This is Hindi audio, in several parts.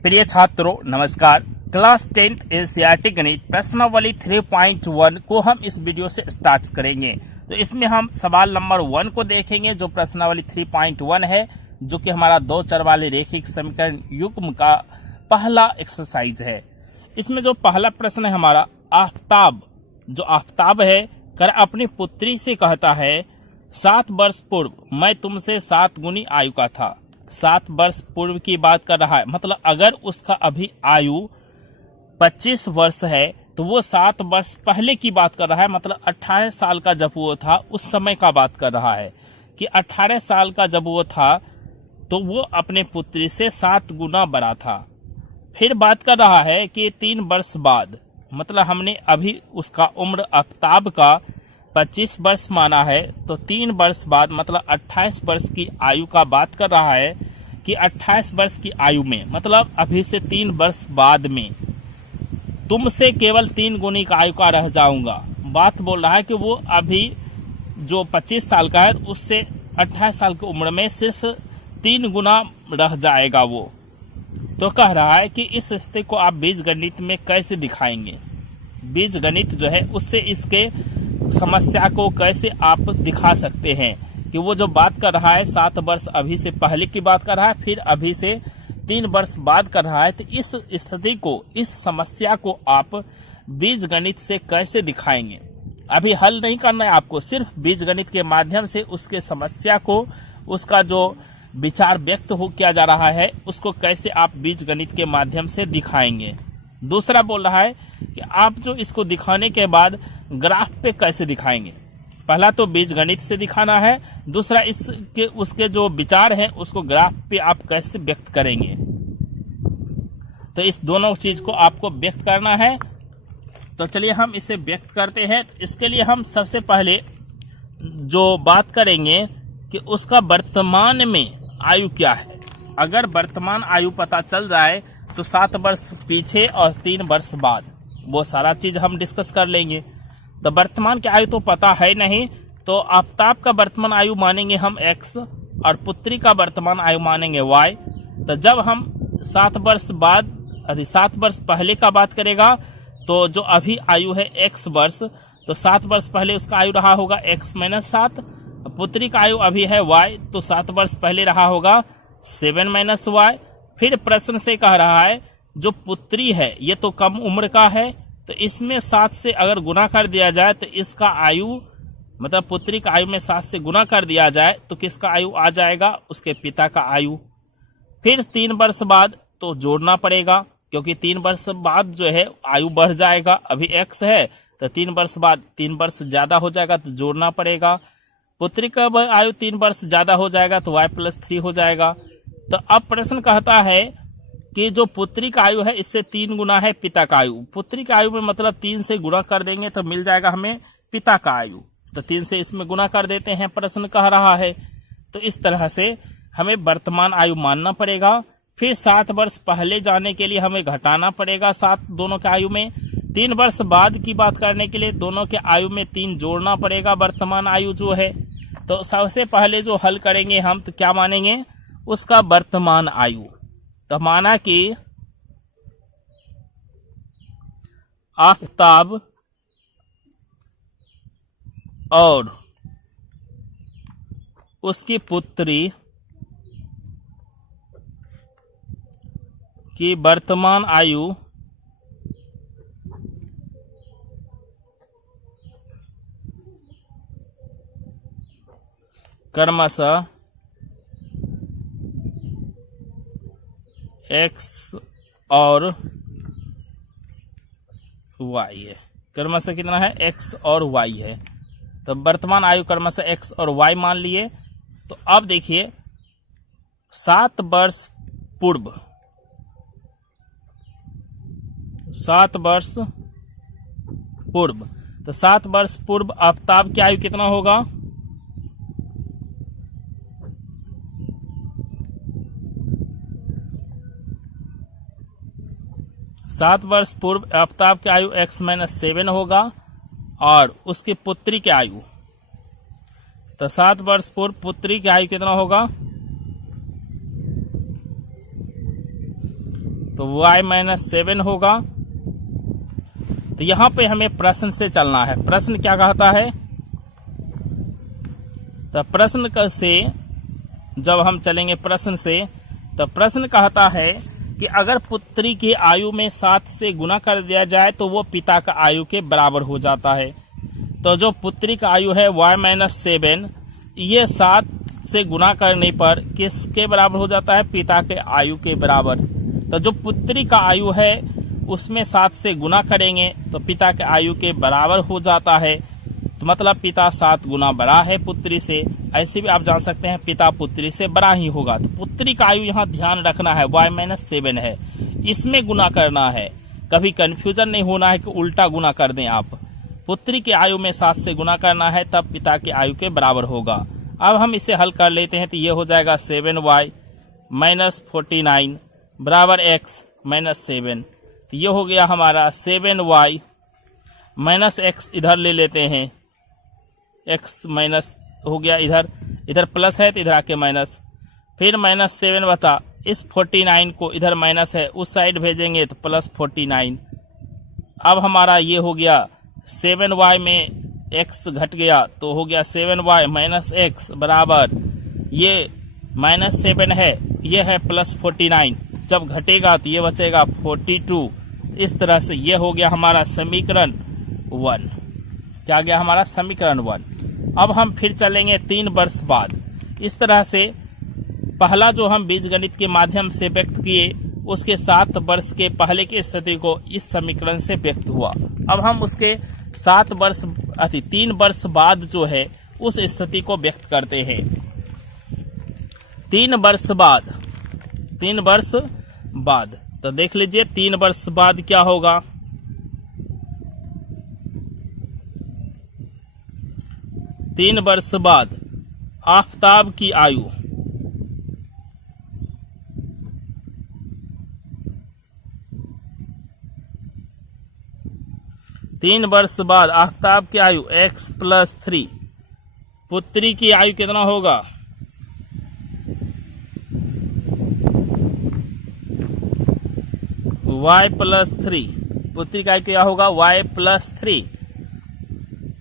प्रिय छात्रों नमस्कार। क्लास 10th एनसीईआरटी गणित प्रश्नावली 3.1 को हम इस वीडियो से स्टार्ट करेंगे। तो इसमें हम सवाल नंबर 1 को देखेंगे जो प्रश्नावली 3.1 है, जो कि हमारा दो चर वाले रैखिक समीकरण युग्म का पहला एक्सरसाइज है। इसमें जो पहला प्रश्न है हमारा, आफ्ताब है कर अपनी पुत्री से कहता है 7 वर्ष पूर्व मैं तुमसे 7 गुनी आयु का था। 7 वर्ष पूर्व की बात कर रहा है, मतलब अगर उसका अभी आयु 25 वर्ष है तो वो 7 वर्ष पहले की बात कर रहा है, मतलब 18 साल का जब वो था उस समय का बात कर रहा है कि 18 साल का जब वो था तो वो अपने पुत्री से 7 गुना बड़ा था। फिर बात कर रहा है कि 3 वर्ष बाद, मतलब हमने अभी उसका उम्र आफ्ताब का 25 वर्ष माना है, तो 3 वर्ष बाद मतलब 28 वर्ष की आयु का बात कर रहा है कि 28 वर्ष की आयु में, मतलब अभी से 3 वर्ष बाद में तुमसे केवल 3 गुनी का आयु का रह जाऊंगा। बात बोल रहा है कि वो अभी जो 25 साल का है उससे 28 साल की उम्र में सिर्फ 3 गुना रह जाएगा वो। तो कह रहा है कि इस रिश्ते को आप बीजगणित में कैसे दिखाएंगे, बीजगणित जो है उससे इसके समस्या को कैसे आप दिखा सकते हैं कि वो जो बात कर रहा है 7 वर्ष अभी से पहले की बात कर रहा है, फिर अभी से 3 वर्ष बाद कर रहा है। तो इस स्थिति को, इस समस्या को आप बीजगणित से कैसे दिखाएंगे। अभी हल नहीं करना है आपको, सिर्फ बीजगणित के माध्यम से उसके समस्या को, उसका जो विचार व्यक्त हो किया जा रहा है उसको कैसे आप बीजगणित के माध्यम से दिखाएंगे। दूसरा बोल रहा है कि आप जो इसको दिखाने के बाद ग्राफ पे कैसे दिखाएंगे। पहला तो बीजगणित से दिखाना है, दूसरा इसके उसके जो विचार है उसको ग्राफ पे आप कैसे व्यक्त करेंगे। तो इस दोनों चीज को आपको व्यक्त करना है। तो चलिए हम इसे व्यक्त करते हैं। इसके लिए हम सबसे पहले जो बात करेंगे कि उसका वर्तमान में आयु क्या है। अगर वर्तमान आयु पता चल जाए तो 7 वर्ष पीछे और 3 वर्ष बाद वो सारा चीज हम डिस्कस कर लेंगे। तो वर्तमान की आयु तो पता है नहीं, तो आफ्ताब का वर्तमान आयु मानेंगे हम x और पुत्री का वर्तमान आयु मानेंगे y। तो जब हम 7 वर्ष बाद, 7 वर्ष पहले का बात करेगा तो जो अभी आयु है x वर्ष, तो 7 वर्ष पहले उसका आयु रहा होगा x - 7। पुत्री का आयु अभी है y, तो 7 वर्ष पहले रहा होगा 7 - y। फिर प्रश्न से कह रहा है जो पुत्री है ये तो कम उम्र का है, तो इसमें 7 से अगर गुना कर दिया जाए तो इसका आयु, मतलब पुत्री का आयु में 7 से गुना कर दिया जाए तो किसका आयु आ जाएगा, उसके पिता का आयु। फिर 3 वर्ष बाद तो जोड़ना पड़ेगा, क्योंकि 3 वर्ष बाद जो है आयु बढ़ जाएगा। अभी x है तो 3 वर्ष बाद 3 वर्ष ज़्यादा हो जाएगा तो जोड़ना पड़ेगा। पुत्री का आयु 3 वर्ष ज़्यादा हो जाएगा तो y+3 हो जाएगा। तो अब प्रश्न कहता है कि जो पुत्री का आयु है इससे 3 गुना है पिता का आयु। पुत्री का आयु में मतलब 3 से गुना कर देंगे तो मिल जाएगा हमें पिता का आयु, तो 3 से इसमें गुना कर देते हैं, प्रश्न कह रहा है। तो इस तरह से हमें वर्तमान आयु मानना पड़ेगा। फिर 7 वर्ष पहले जाने के लिए हमें घटाना पड़ेगा 7 दोनों के आयु में। 3 वर्ष बाद की बात करने के लिए दोनों के आयु में 3 जोड़ना पड़ेगा वर्तमान आयु जो है। तो सबसे पहले जो हल करेंगे हम तो क्या मानेंगे, उसका वर्तमान आयु। तो माना कि आफ्ताब और उसकी पुत्री की वर्तमान आयु क्रमशः x और y है। क्रमशः कितना है, x और y है। तो वर्तमान आयु क्रमशः x और y मान लिए। तो अब देखिए 7 वर्ष पूर्व, 7 वर्ष पूर्व, तो 7 वर्ष पूर्व आफ्ताब की आयु कितना होगा, 7 वर्ष पूर्व आफ्ताब की आयु x - 7 होगा और उसकी पुत्री की आयु, तो 7 वर्ष पूर्व पुत्री की आयु कितना होगा, तो y माइनस 7 होगा। तो यहाँ पे हमें प्रश्न से चलना है। प्रश्न क्या कहता है? तो प्रश्न से जब हम चलेंगे प्रश्न से, तो प्रश्न कहता है कि अगर पुत्री की आयु में 7 से गुना कर दिया जाए तो वो पिता का आयु के बराबर हो जाता है। तो जो पुत्री का आयु है y माइनस 7, ये 7 से गुना करने पर किसके बराबर हो जाता है? पिता के आयु के बराबर। तो जो पुत्री का आयु है उसमें 7 से गुना करेंगे तो पिता के आयु के बराबर हो जाता है। तो मतलब पिता 7 गुना बड़ा है पुत्री से। ऐसे भी आप जान सकते हैं पिता पुत्री से बड़ा ही होगा। तो पुत्री का आयु यहाँ ध्यान रखना है y माइनस 7 है, इसमें गुना करना है। कभी कंफ्यूजन नहीं होना है कि उल्टा गुना कर दें आप। पुत्री की आयु में 7 से गुना करना है तब पिता की आयु के बराबर होगा। अब हम इसे हल कर लेते हैं। तो ये हो जाएगा 7y माइनस 49 बराबर x माइनस 7। तो ये हो गया हमारा 7y माइनस x, इधर ले लेते हैं, x माइनस हो गया, इधर प्लस है तो इधर आके माइनस, फिर माइनस 7 बचा। इस 49 को इधर माइनस है उस साइड भेजेंगे तो प्लस 49। अब हमारा ये हो गया 7y में x घट गया तो हो गया 7y माइनस x बराबर, ये माइनस 7 है, ये है प्लस 49। जब घटेगा तो ये बचेगा 42। इस तरह से ये हो गया हमारा समीकरण 1। क्या गया हमारा? समीकरण 1। अब हम फिर चलेंगे 3 वर्ष बाद। इस तरह से पहला जो हम बीजगणित के माध्यम से व्यक्त किए उसके 7 वर्ष के पहले की स्थिति को इस समीकरण से व्यक्त हुआ। अब हम उसके 3 वर्ष बाद जो है उस स्थिति को व्यक्त करते हैं। 3 वर्ष बाद तो देख लीजिए 3 वर्ष बाद क्या होगा। 3 वर्ष बाद आफताब की आयु 3 वर्ष बाद आफताब की आयु x प्लस 3, पुत्री की आयु कितना होगा? y प्लस 3, पुत्री का क्या होगा? y plus 3।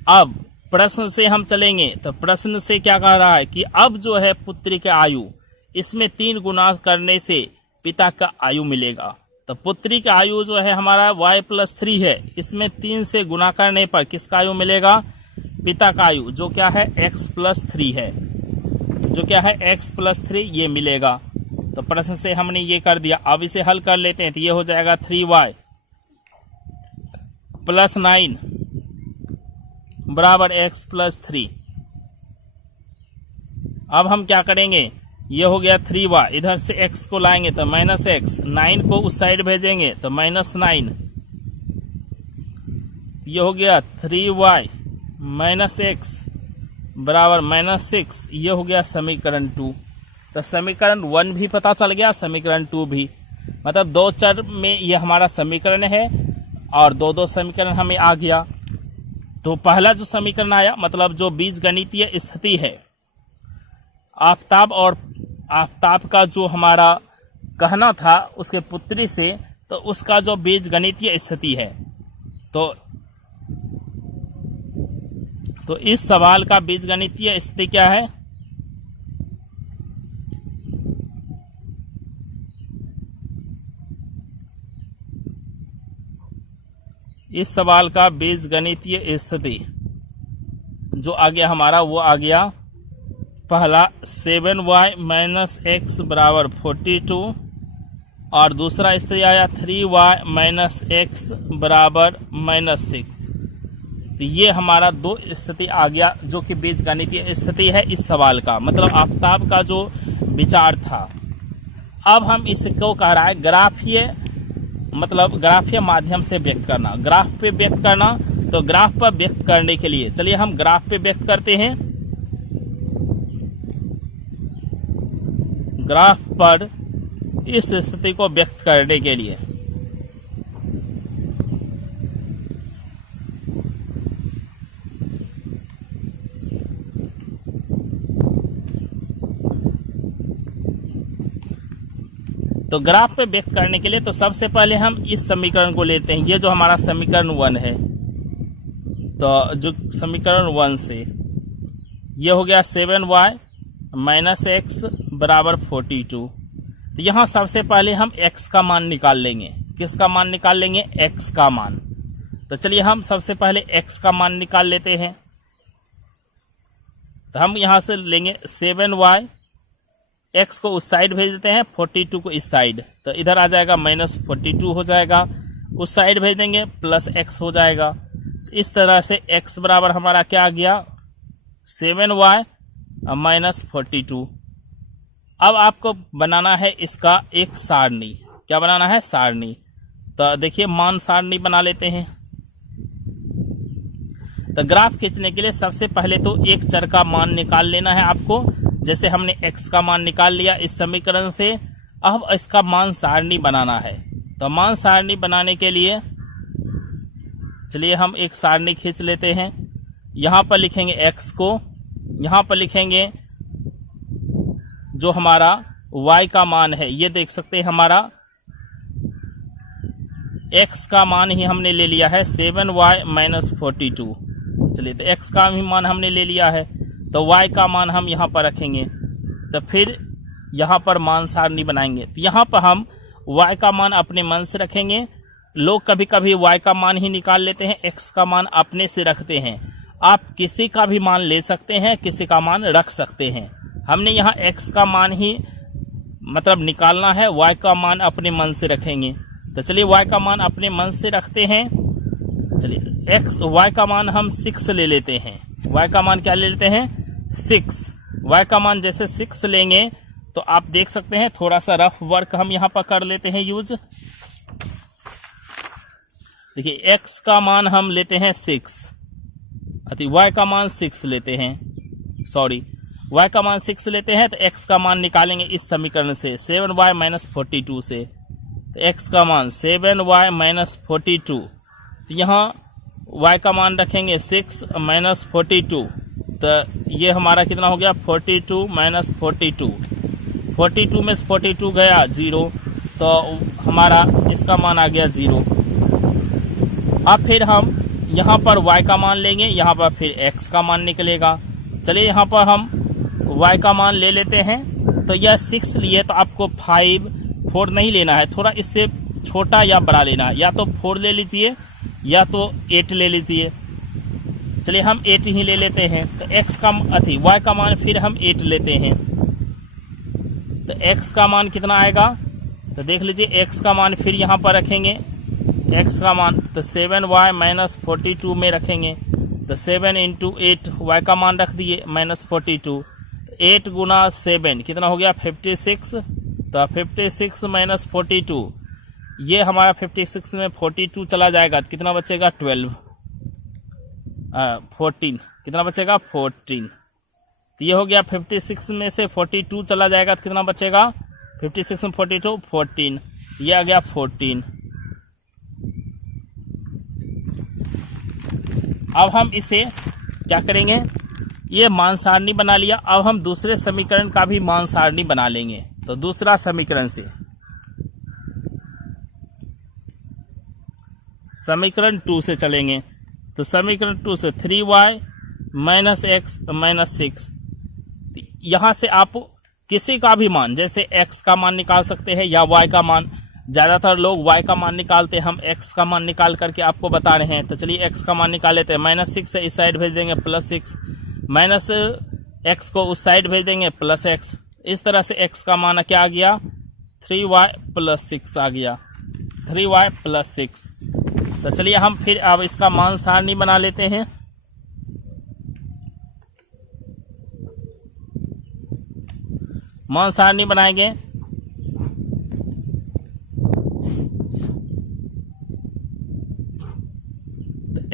अब प्रश्न से हम चलेंगे तो प्रश्न से क्या कह रहा है कि अब जो है पुत्री की आयु, इसमें 3 गुना करने से पिता का आयु मिलेगा। तो पुत्री की आयु जो है हमारा y प्लस 3 है, इसमें 3 से गुना करने पर किसका आयु मिलेगा? पिता का आयु, जो क्या है x प्लस 3 है, जो क्या है x प्लस 3 ये मिलेगा। तो प्रश्न से हमने ये कर दिया। अब इसे हल कर लेते हैं तो ये हो जाएगा 3y प्लस 9 बराबर x प्लस 3। अब हम क्या करेंगे? ये हो गया 3y, इधर से x को लाएंगे तो माइनस x, 9 को उस साइड भेजेंगे तो माइनस 9। ये हो गया 3y माइनस x बराबर माइनस 6। ये हो गया समीकरण 2। तो समीकरण 1 भी पता चल गया, समीकरण 2 भी। मतलब 2 चर में ये हमारा समीकरण है और 2 समीकरण हमें आ गया। तो पहला जो समीकरण आया, मतलब जो बीजगणितीय स्थिति है आफताब और आफताब का जो हमारा कहना था उसके पुत्री से, तो उसका जो बीजगणितीय स्थिति है, तो इस सवाल का बीजगणितीय स्थिति क्या है? इस सवाल का बीजगणितीय स्थिति जो आ गया हमारा, वो आ गया पहला 7y माइनस x बराबर 42 और दूसरा स्थिति आया 3y माइनस x बराबर माइनस 6। तो ये हमारा 2 स्थिति आ गया जो कि बीजगणितीय स्थिति है इस सवाल का, मतलब आफताब का जो विचार था। अब हम इसको कह रहा है ग्राफीय, मतलब ग्राफीय माध्यम से व्यक्त करना। ग्राफ पे व्यक्त करना, तो ग्राफ पर व्यक्त करने के लिए चलिए हम ग्राफ पे व्यक्त करते हैं। ग्राफ पर इस स्थिति को व्यक्त करने के लिए तो ग्राफ पे व्यक्त करने के लिए तो सबसे पहले हम इस समीकरण को लेते हैं, ये जो हमारा समीकरण 1 है। तो जो समीकरण 1 से ये हो गया 7y माइनस एक्स बराबर 42। तो यहाँ सबसे पहले हम x का मान निकाल लेंगे। किसका मान निकाल लेंगे? x का मान। तो चलिए हम सबसे पहले x का मान निकाल लेते हैं। तो हम यहाँ से लेंगे 7y, x को उस साइड भेज देते हैं, 42 को इस साइड। तो इधर आ जाएगा -42 हो जाएगा, उस साइड भेज देंगे प्लस x हो जाएगा। इस तरह से x बराबर हमारा क्या आ गया? 7y minus 42। अब आपको बनाना है इसका एक सारणी। क्या बनाना है? सारणी। तो देखिए मान सारणी बना लेते हैं। तो ग्राफ खींचने के लिए सबसे पहले तो एक चर का मान निकाल लेना है आपको। जैसे हमने x का मान निकाल लिया इस समीकरण से, अब इसका मान सारणी बनाना है। तो मान सारणी बनाने के लिए चलिए हम एक सारणी खींच लेते हैं। यहाँ पर लिखेंगे x को, यहाँ पर लिखेंगे जो हमारा y का मान है। ये देख सकते हैं हमारा x का मान ही हमने ले लिया है 7y माइनस 42। चलिए तो x का भी मान हमने ले लिया है, तो y का मान हम यहाँ पर रखेंगे। तो फिर यहाँ पर मान सारणी बनाएंगे। तो यहाँ पर हम y का मान अपने मन से रखेंगे। लोग कभी कभी y का मान ही निकाल लेते हैं, x का मान अपने से रखते हैं। आप किसी का भी मान ले सकते हैं, किसी का मान रख सकते हैं। हमने यहाँ x का मान ही मतलब निकालना है, y का मान अपने मन से रखेंगे। तो चलिए y का मान अपने मन से रखते हैं। चलिए y का मान हम 6 ले लेते हैं। y का मान क्या ले लेते हैं? 6। y का मान जैसे 6 लेंगे तो आप देख सकते हैं थोड़ा सा रफ वर्क हम यहाँ पर कर लेते हैं यूज। देखिए x का मान हम लेते हैं 6, y का मान 6 लेते हैं, सॉरी y का मान 6 लेते हैं। तो x का मान निकालेंगे इस समीकरण से 7y माइनस 42 से। तो x का मान 7y माइनस 42। तो यहाँ y का मान रखेंगे 6 माइनस 42। तो ये हमारा कितना हो गया? 42 माइनस 42। 42 में से 42 गया 0, तो हमारा इसका मान आ गया 0। अब फिर हम यहाँ पर y का मान लेंगे, यहाँ पर फिर x का मान निकलेगा। चलिए यहाँ पर हम y का मान ले लेते हैं। तो यह 6 लिए तो आपको 5, 4 नहीं लेना है, थोड़ा इससे छोटा या बड़ा लेना है। या तो 4 ले लीजिए या तो 8 ले लीजिए। चलिए हम 8 ही ले लेते हैं। तो y का मान फिर हम 8 लेते हैं। तो x का मान कितना आएगा? तो देख लीजिए x का मान फिर यहाँ पर रखेंगे, x का मान तो 7y माइनस 42 में रखेंगे। तो 7 इंटू 8 y का मान रख दिए माइनस 42। 8 गुना 7 कितना हो गया? 56। तो 56 माइनस 42, ये हमारा 56 में 42 चला जाएगा तो कितना बचेगा? 14। कितना बचेगा? 14। तो ये हो गया 56 में से 42 चला जाएगा तो कितना बचेगा? 56 में 42 14, ये आ गया 14। अब हम इसे क्या करेंगे? ये मान सारणी बना लिया। अब हम दूसरे समीकरण का भी मान सारणी बना लेंगे। तो दूसरा समीकरण से समीकरण 2 से चलेंगे। तो समीकरण 2 से 3y माइनस एक्स माइनस 6। यहाँ से आप किसी का भी मान, जैसे x का मान निकाल सकते हैं या y का मान। ज़्यादातर लोग y का मान निकालते हैं, हम x का मान निकाल करके आपको बता रहे हैं। तो चलिए x का मान निकाल लेते हैं। -6 से इस साइड भेज देंगे +6, माइनस x को उस साइड भेज देंगे +x। इस तरह से x का मान क्या आ गया? 3y + 6 आ गया, 3y + 6। तो चलिए हम फिर अब इसका मान सारणी बना लेते हैं। मान सारणी बनाएंगे।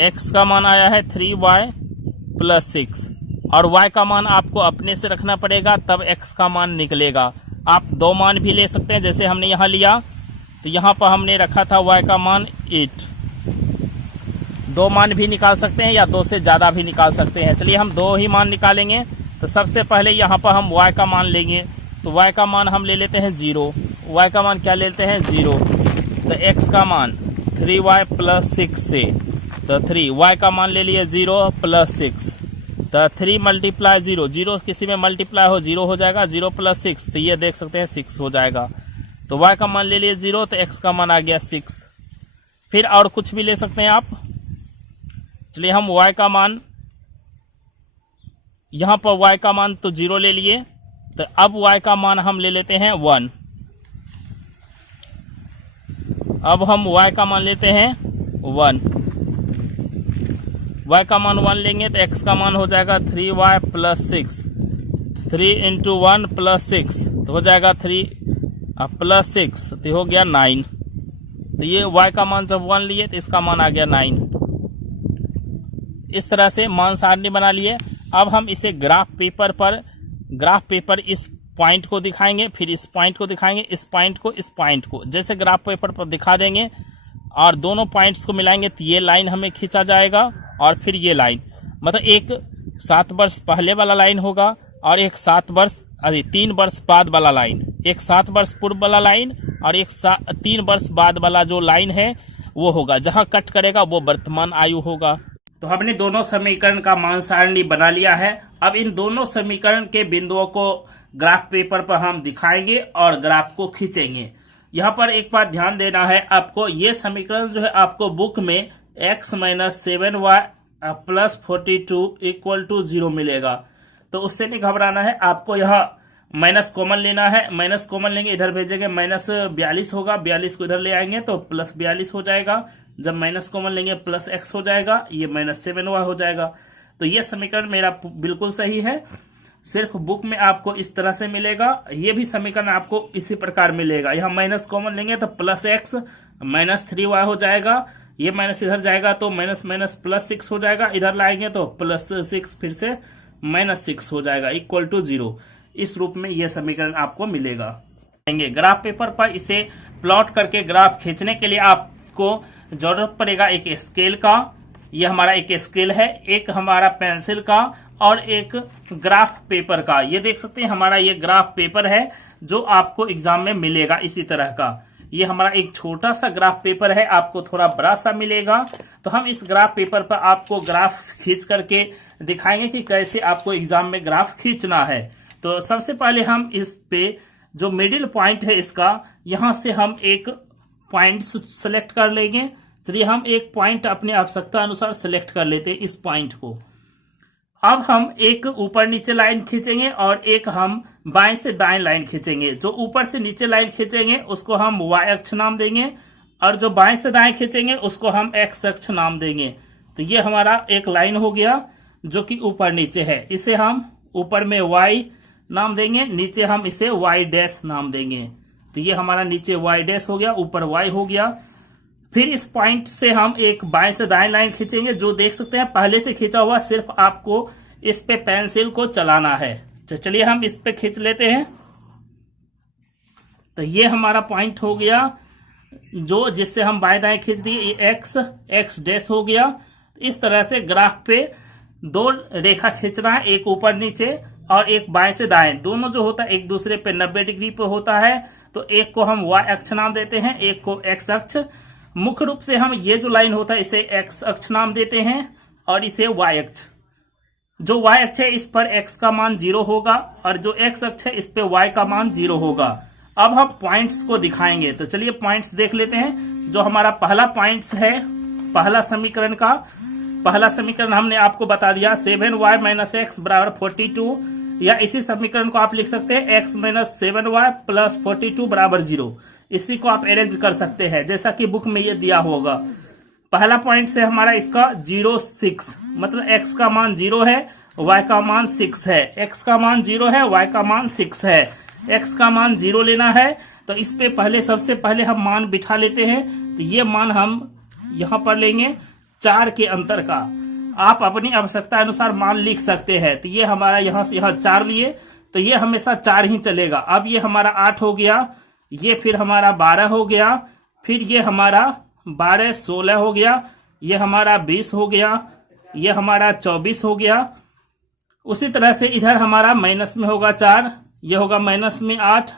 x का मान आया है 3y + 6 और y का मान आपको अपने से रखना पड़ेगा, तब x का मान निकलेगा। आप 2 मान भी ले सकते हैं, जैसे हमने यहाँ लिया। तो यहाँ पर हमने रखा था y का मान 8। 2 मान भी निकाल सकते हैं या 2 से ज़्यादा भी निकाल सकते हैं। चलिए हम 2 ही मान निकालेंगे। तो सबसे पहले यहाँ पर हम y का मान लेंगे। तो y का मान हम ले लेते हैं 0। y का मान क्या लेते हैं 0, तो x का मान 3y प्लस 6 से, तो 3 y का मान ले लिए 0 प्लस 6, तो 3 मल्टीप्लाई 0, 0 किसी में मल्टीप्लाई हो 0 हो जाएगा, 0 प्लस 6, तो ये देख सकते हैं 6 हो जाएगा। तो y का मान ले लिए 0, तो x का मान आ गया 6। फिर और कुछ भी ले सकते हैं आप। चलिए हम y का मान, यहाँ पर y का मान तो 0 ले लिए, तो अब y का मान हम ले लेते हैं 1। अब हम y का मान लेते हैं 1, y का मान 1 लेंगे तो x का मान हो जाएगा 3y प्लस 6, 3 इंटू 1 प्लस 6 तो हो जाएगा 3 प्लस 6 तो हो गया 9। तो ये y का मान जब 1 लिए तो इसका मान आ गया 9। इस तरह से मान सारणी बना लिए। अब हम इसे ग्राफ पेपर इस पॉइंट को दिखाएंगे, फिर इस पॉइंट को दिखाएंगे, इस पॉइंट को जैसे ग्राफ पेपर पर दिखा देंगे और दोनों पॉइंट्स को मिलाएंगे तो ये लाइन हमें खींचा जाएगा और फिर ये लाइन, मतलब एक 7 वर्ष पहले वाला लाइन होगा और एक 3 वर्ष बाद वाला लाइन, एक 7 वर्ष पूर्व वाला लाइन और एक 3 वर्ष बाद वाला जो लाइन है वो होगा। जहां कट करेगा वो वर्तमान आयु होगा। तो हमने दोनों समीकरण का मान सारणी बना लिया है। अब इन दोनों समीकरण के बिंदुओं को ग्राफ पेपर पर हम दिखाएंगे और ग्राफ को खींचेंगे। यहाँ पर एक बात ध्यान देना है आपको, ये समीकरण जो है आपको बुक में x minus 7y plus 42 equal to 0 मिलेगा। तो उससे नहीं घबराना है, आपको यहाँ माइनस कॉमन लेना है। माइनस कॉमन लेंगे, इधर भेजेंगे माइनस 42 होगा, 42 को इधर ले आएंगे तो प्लस 42 हो जाएगा। जब माइनस कॉमन लेंगे प्लस x हो जाएगा, ये माइनस 7y हो जाएगा। तो ये समीकरण मेरा बिल्कुल सही है, सिर्फ बुक में आपको इस तरह से मिलेगा। ये भी समीकरण आपको इसी प्रकार मिलेगा। यहाँ माइनस कॉमन लेंगे तो प्लस x माइनस 3y हो जाएगा, ये माइनस इधर जाएगा तो माइनस माइनस प्लस 6 हो जाएगा, इधर लाएंगे तो प्लस 6 फिर से माइनस 6 हो जाएगा इक्वल टू 0। इस रूप में यह समीकरण आपको मिलेगा। ग्राफ पेपर पर इसे प्लॉट करके ग्राफ खींचने के लिए आपको जरूरत पड़ेगा एक स्केल का, यह हमारा एक स्केल है, एक हमारा पेंसिल का और एक ग्राफ पेपर का। ये देख सकते हैं हमारा ये ग्राफ पेपर है जो आपको एग्जाम में मिलेगा इसी तरह का। ये हमारा एक छोटा सा ग्राफ पेपर है, आपको थोड़ा बड़ा सा मिलेगा। तो हम इस ग्राफ पेपर पर आपको ग्राफ खींच करके दिखाएंगे कि कैसे आपको एग्जाम में ग्राफ खींचना है। तो सबसे पहले हम इस पे जो मिडिल पॉइंट है इसका, यहां से हम एक पॉइंट सेलेक्ट कर लेंगे। चलिए हम एक पॉइंट अपने आवश्यकता अनुसार सेलेक्ट कर लेते हैं इस पॉइंट को। अब हम एक ऊपर नीचे लाइन खींचेंगे और एक हम बाएं से दाएं लाइन खींचेंगे। जो ऊपर से नीचे लाइन खींचेंगे उसको हम y अक्ष नाम देंगे और जो बाएं से दाएं खींचेंगे उसको हम x अक्ष नाम देंगे। तो ये हमारा एक लाइन हो गया जो कि ऊपर नीचे है, इसे हम ऊपर में y नाम देंगे, नीचे हम इसे y डैश नाम देंगे। तो ये हमारा नीचे y डैश हो गया, ऊपर y हो गया। फिर इस पॉइंट से हम एक बाएं से दाएं लाइन खींचेंगे, जो देख सकते हैं पहले से खींचा हुआ, सिर्फ आपको इस पे पेंसिल को चलाना है। तो चलिए हम इस पे खींच लेते हैं। तो ये हमारा पॉइंट हो गया जो जिससे हम बाएं दाएं खींच दिए, ये x डैश हो गया। इस तरह से ग्राफ पे 2 रेखा खींचना है, एक ऊपर नीचे और एक बाएं से दाएं। दोनों जो होता है एक दूसरे पे 90 डिग्री पे होता है। तो एक को हम y अक्ष नाम देते हैं, एक को x अक्ष। मुख्य रूप से हम ये जो लाइन होता है इसे x अक्ष नाम देते हैं और इसे y अक्ष। जो y अक्ष है इस पर x का मान 0 होगा और जो x अक्ष है इस पे y का मान 0 होगा। अब हम पॉइंट्स को दिखाएंगे। तो चलिए पॉइंट्स देख लेते हैं। जो हमारा पहला पॉइंट्स है, पहला समीकरण हमने आपको बता दिया 7y माइनस x बराबर 42, या इसी समीकरण को आप लिख सकते हैं x माइनस 7y प्लस 42 बराबर 0। इसी को आप अरेंज कर सकते हैं जैसा कि बुक में ये दिया होगा। पहला पॉइंट से हमारा इसका 0 6, मतलब x का मान 0 है, y का मान 6 है। x का मान 0 है, y का मान 6 है। x का मान 0 लेना है तो इस पे सबसे पहले हम मान बिठा लेते हैं। तो ये मान हम यहाँ पर लेंगे 4 के अंतर का। आप अपनी आवश्यकता अनुसार मान लिख सकते हैं। तो ये हमारा यहाँ से यहाँ 4 लिए, तो ये हमेशा 4 ही चलेगा। अब ये हमारा 8 हो गया, ये फिर हमारा 12 हो गया, फिर ये हमारा 12 16 हो गया, ये हमारा 20 हो गया, ये हमारा 24 हो गया। उसी तरह से इधर हमारा माइनस में होगा 4, ये होगा माइनस में 8,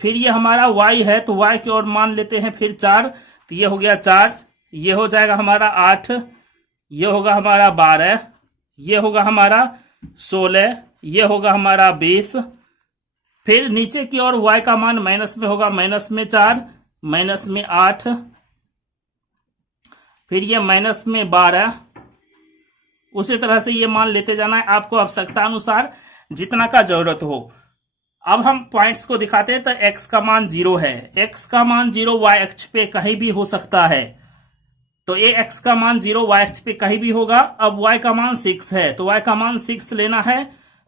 फिर ये हमारा y है तो y की ओर मान लेते हैं फिर 4, तो ये हो गया 4, ये हो जाएगा हमारा 8, ये होगा हमारा 12, ये होगा हमारा 16, ये होगा हमारा 20। फिर नीचे की ओर y का मान माइनस में होगा, माइनस में 4, माइनस में 8, फिर ये माइनस में 12। उसी तरह से ये मान लेते जाना है आपको आवश्यकता अनुसार जितना का जरूरत हो। अब हम पॉइंट्स को दिखाते हैं। तो x का मान 0 है, x का मान 0 y अक्ष पे कहीं भी हो सकता है, तो ये x का मान 0 y अक्ष पे कहीं भी होगा। अब y का मान 6 है, तो y का मान 6 लेना है,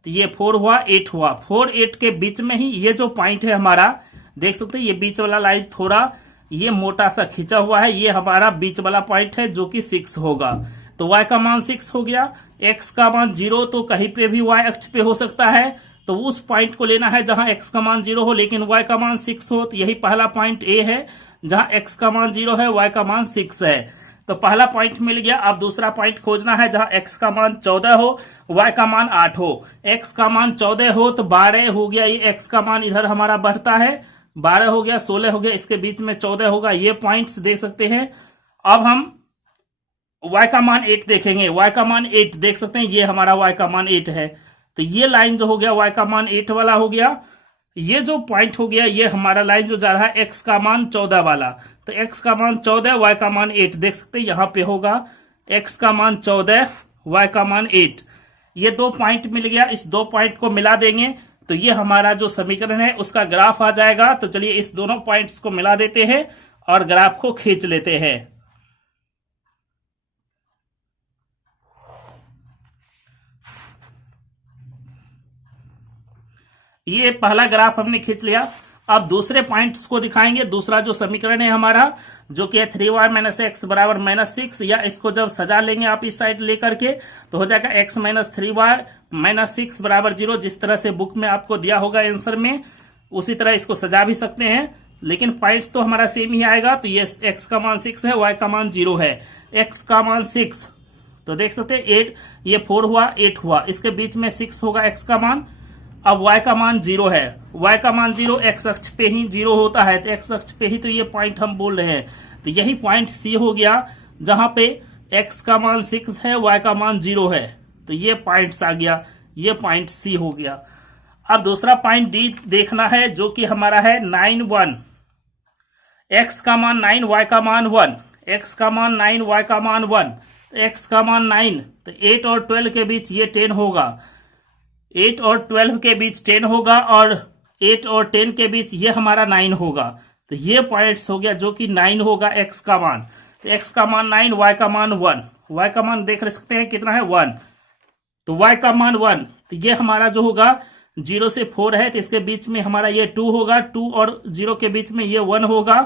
तो ये 4 हुआ, 8 हुआ। 4 8 के बीच में ही ये जो पॉइंट है हमारा, देख सकते हैं ये बीच वाला लाइन थोड़ा ये मोटा सा खींचा हुआ है, ये हमारा बीच वाला पॉइंट है जो कि 6 होगा। तो y का मान 6 हो गया। x का मान 0 तो कहीं पे भी y अक्ष पे हो सकता है, तो उस पॉइंट को लेना है जहां x का मान 0 हो लेकिन y का मान 6 हो। तो यही पहला पॉइंट A है जहां x का मान 0 है, y का मान 6 है। तो पहला पॉइंट मिल गया। अब दूसरा पॉइंट खोजना है जहां x का मान 14 हो, y का मान 8 हो। x का मान 14 हो तो 12 हो गया, ये x का मान इधर हमारा बढ़ता है, 12 हो गया, 16 हो गया, इसके बीच में 14 होगा। ये पॉइंट्स देख सकते हैं। अब हम y का मान 8 देखेंगे। y का मान 8 देख सकते हैं, ये हमारा y का मान 8 है, तो ये लाइन जो हो गया y का मान 8 वाला हो गया। ये जो पॉइंट हो गया ये हमारा लाइन जो जा रहा है x का मान 14 वाला, तो x का मान 14, y का मान 8 देख सकते हैं यहां पे होगा, x का मान 14, y का मान 8। ये दो पॉइंट मिल गया, इस दो पॉइंट को मिला देंगे तो ये हमारा जो समीकरण है उसका ग्राफ आ जाएगा। तो चलिए इस दोनों पॉइंट्स को मिला देते हैं और ग्राफ को खींच लेते हैं। ये पहला ग्राफ हमने खींच लिया। अब दूसरे पॉइंट्स को दिखाएंगे। दूसरा जो समीकरण है हमारा जो कि 3y माइनस एक्स बराबर -6, या इसको जब सजा लेंगे आप इस साइड लेकर के तो हो जाएगा x माइनस 3y माइनस 6 बराबर 0। जिस तरह से बुक में आपको दिया होगा आंसर में उसी तरह इसको सजा भी सकते हैं, लेकिन पॉइंट्स तो हमारा सेम ही आएगा। तो ये x का मान 6 है, y का मान 0 है। x का मान 6 तो देख सकते हैं 8, ये 4 हुआ, 8 हुआ, इसके बीच में 6 होगा x का मान। अब y का मान 0 है, y का मान 0 x अक्ष पे ही 0 होता है, तो x अक्ष पे ही तो ये पॉइंट हम बोल रहे हैं। तो यही पॉइंट C हो गया जहां पे x का मान 6 है, y का मान 0 है, तो ये पॉइंट्स आ गया, ये पॉइंट C हो गया। अब दूसरा पॉइंट D देखना है जो कि हमारा है 9 1, x का मान 9, y का मान 1, x का मान 9, y का मान 1, x का मान 9, तो 8 और 12 के बीच ये 10 होगा, 8 और 12 के बीच 10 होगा, और 8 और 10 के बीच ये हमारा 9 होगा। तो ये पॉइंट्स हो गया जो कि 9 होगा x का मान। तो x का मान 9, y का मान 1, y का मान देख सकते हैं कितना है 1, तो y का मान 1, तो ये हमारा जो होगा 0 से 4 है, तो इसके बीच में हमारा ये 2 होगा, 2 और 0 के बीच में ये 1 होगा,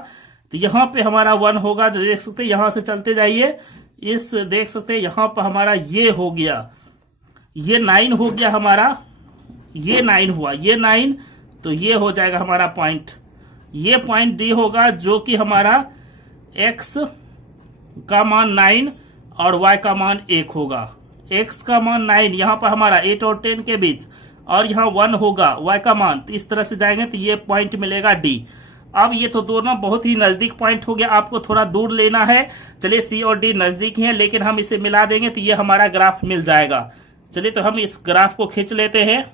तो यहाँ पे हमारा 1 होगा। तो देख सकते हैं यहाँ से चलते जाइए, इस देख सकते हैं यहाँ पर हमारा ये हो गया, ये 9 हो गया हमारा, ये 9 हुआ, ये 9, तो ये हो जाएगा हमारा पॉइंट। ये पॉइंट D होगा जो कि हमारा x का मान 9 और y का मान 1 होगा। x का मान 9 यहाँ पर हमारा 8 और 10 के बीच, और यहाँ 1 होगा y का मान, तो इस तरह से जाएंगे तो ये पॉइंट मिलेगा D। अब ये तो दोनों बहुत ही नजदीक पॉइंट हो गया, आपको थोड़ा दूर लेना है। चलिए C और D नजदीक ही है, लेकिन हम इसे मिला देंगे तो ये हमारा ग्राफ मिल जाएगा। चलिए तो हम इस ग्राफ को खींच लेते हैं।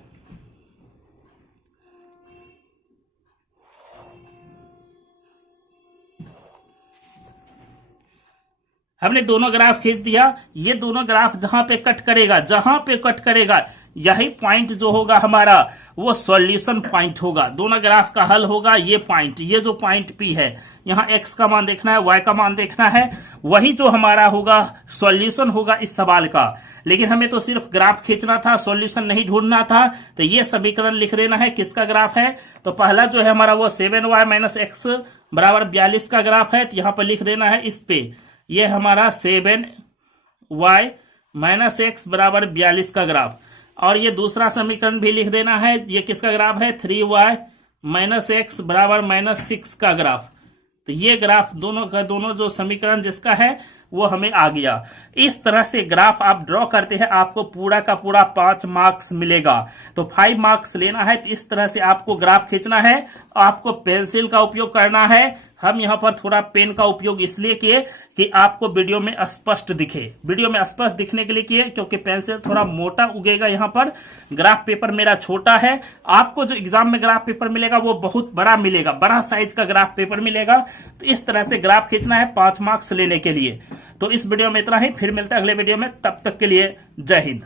हमने दोनों ग्राफ खींच दिया। ये दोनों ग्राफ जहां पे कट करेगा यही पॉइंट जो होगा हमारा वो सॉल्यूशन पॉइंट होगा। दोनों ग्राफ का हल होगा ये पॉइंट, ये जो पॉइंट P है, यहाँ x का मान देखना है, y का मान देखना है, वही जो हमारा होगा सॉल्यूशन होगा इस सवाल का। लेकिन हमें तो सिर्फ ग्राफ खींचना था, सॉल्यूशन नहीं ढूंढना था। तो ये समीकरण लिख देना है किसका ग्राफ है। तो पहला जो है हमारा वो 7y माइनस एक्स बराबर 42 का ग्राफ है, तो यहाँ पर लिख देना है इस पे, ये हमारा 7y माइनस एक्स बराबर 42 का ग्राफ। और ये दूसरा समीकरण भी लिख देना है, ये किसका ग्राफ है, 3y माइनस एक्स बराबर -6 का ग्राफ। तो ये ग्राफ दोनों का दोनों जो समीकरण जिसका है वो हमें आ गया। इस तरह से ग्राफ आप ड्रॉ करते हैं, आपको पूरा का पूरा 5 मार्क्स मिलेगा। तो 5 मार्क्स लेना है तो इस तरह से आपको ग्राफ खींचना है, आपको पेंसिल का उपयोग करना है। हम यहाँ पर थोड़ा पेन का उपयोग इसलिए किए कि आपको वीडियो में स्पष्ट दिखे, वीडियो में स्पष्ट दिखने के लिए किए, क्योंकि पेंसिल थोड़ा मोटा उगेगा। यहाँ पर ग्राफ पेपर मेरा छोटा है, आपको जो एग्जाम में ग्राफ पेपर मिलेगा वो बहुत बड़ा मिलेगा, बड़ा साइज का ग्राफ पेपर मिलेगा। तो इस तरह से ग्राफ खींचना है 5 मार्क्स लेने के लिए। तो इस वीडियो में इतना ही, फिर मिलता है अगले वीडियो में, तब तक के लिए जय हिंद।